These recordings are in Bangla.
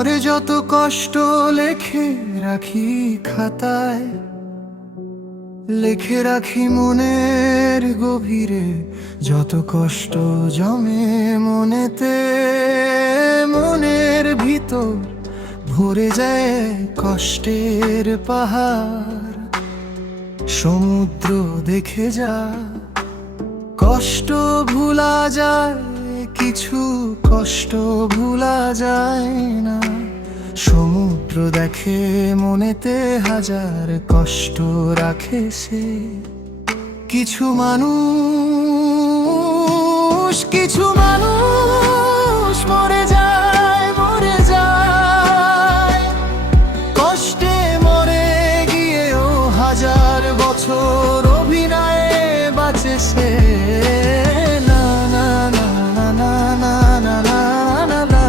মরে যত কষ্ট লেখে রাখি খাতায়, লিখে রাখি মনের গভীরে যত কষ্ট জমে মনেতে। মনের ভিতর ভরে যায় কষ্টের পাহাড়, সমুদ্র দেখে যা কষ্ট ভুলা যায়, কিছু কষ্ট ভুলা যায় না। সমুদ্র দেখে মনেতে হাজার কষ্ট রাখে সে। কিছু মানুষ মরে যায় কষ্টে মরে গিয়েও হাজার বছর অভিনয়ে বাঁচে সে। না না না না না না না না না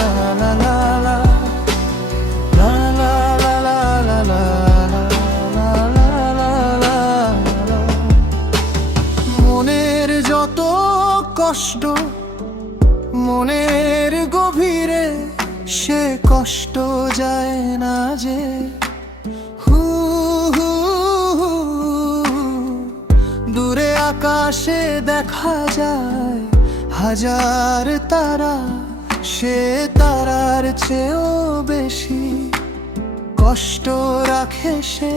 না না না। মনের যত কষ্ট মনের গভীরে, সে কষ্ট যায় না যে। দূরে আকাশে দেখা যায় হাজার তারা, সে তারার চেয়েও বেশি কষ্ট রাখে সে।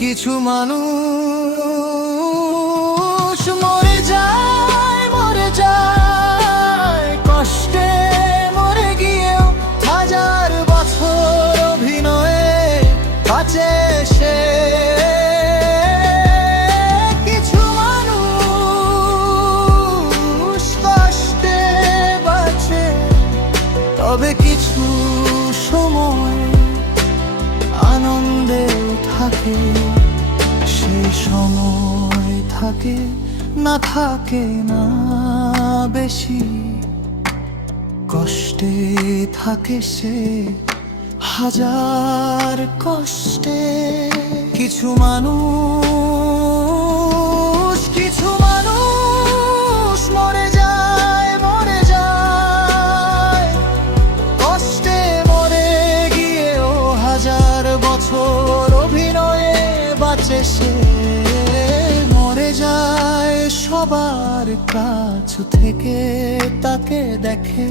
কিছু মানুষ মরে যায় কষ্টে মরে গিয়েও হাজার বছর অভিনয়ে বাঁচে সে। কিছু মানুষ কষ্টে বাঁচে, তবে কিছু সময় আনন্দে থাকে। সেই সময় থাকে না থাকে না বেশি, কষ্টে থাকে সে হাজার কষ্টে। কিছু মানুষ মরে যায় কষ্টে মরে গিয়েও হাজার বছর অভিনয়ে বাঁচে সে। মরে যায় সবার কাছ থেকে তাকে দেখে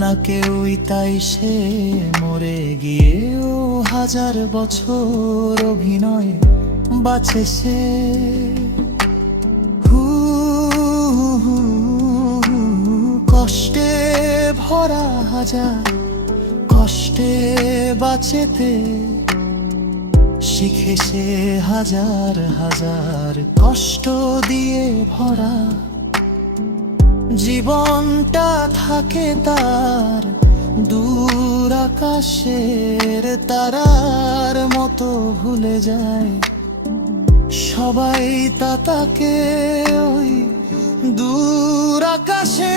না কেউই, তাই সে মরে গিয়েও হাজার বছর অভিনয়ে বাঁচে সে। কষ্টে ভরা হাজার কষ্টে বাঁচেতে শিখে সে হাজার হাজার কষ্ট দিয়ে ভরা। জীবনটা থাকে তার দূর আকাশের তারার মতো ভুলে যায় সবাই, তা তাকে ওই দূর আকাশে